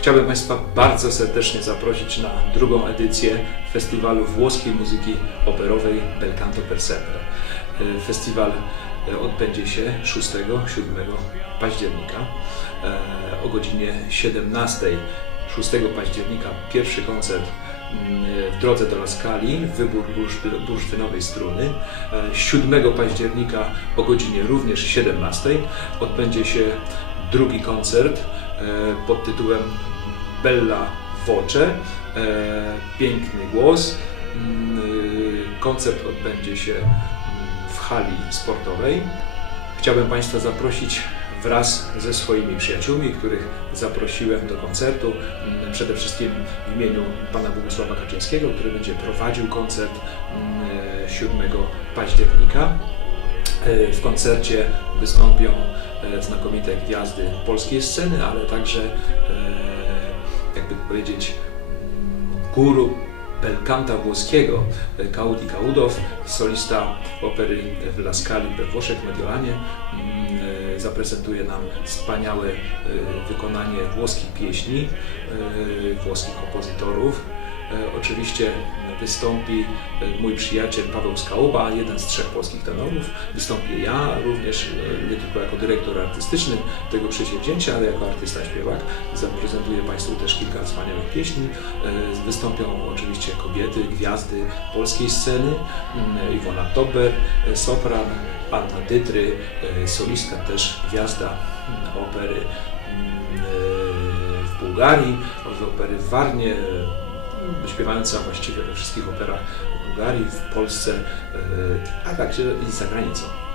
Chciałbym Państwa bardzo serdecznie zaprosić na drugą edycję Festiwalu Włoskiej Muzyki Operowej Bel Canto per Sempre. E, Festiwal e, odbędzie się 6-7 października e, o godzinie 17. 6 października pierwszy koncert mm, w drodze do Laskali, wybór burszty- bursztynowej struny. E, 7 października o godzinie również 17 odbędzie się drugi koncert e, pod tytułem Bella Voce, e, piękny głos. Mm, y, Koncert odbędzie się mm, w hali sportowej. Chciałbym Państwa zaprosić wraz ze swoimi przyjaciółmi, których zaprosiłem do koncertu. Mm, Przede wszystkim w imieniu pana Bogusława Kaczyńskiego, który będzie prowadził koncert mm, 7 października. W koncercie wystąpią e, znakomite gwiazdy polskiej sceny, ale także, e, jakby powiedzieć, guru belkanta włoskiego, e, Kaudi Kaudow, solista opery w La Scali we Włoszech, w Mediolanie, mm, zaprezentuje nam wspaniałe wykonanie włoskich pieśni, włoskich kompozytorów. E, Oczywiście wystąpi e, mój przyjaciel Paweł Skałuba, jeden z trzech polskich tenorów. Wystąpię ja również, e, nie tylko jako dyrektor artystyczny tego przedsięwzięcia, ale jako artysta śpiewak. Zaprezentuję Państwu też kilka wspaniałych pieśni. Wystąpią oczywiście kobiety, gwiazdy polskiej sceny. Mm, Iwona Tober, sopran, Anna Dytry, solistka też gwiazda mm, opery mm, w Bułgarii, opery w Warnie, śpiewająca właściwie we wszystkich operach w Bułgarii, w Polsce, e, a także i za granicą.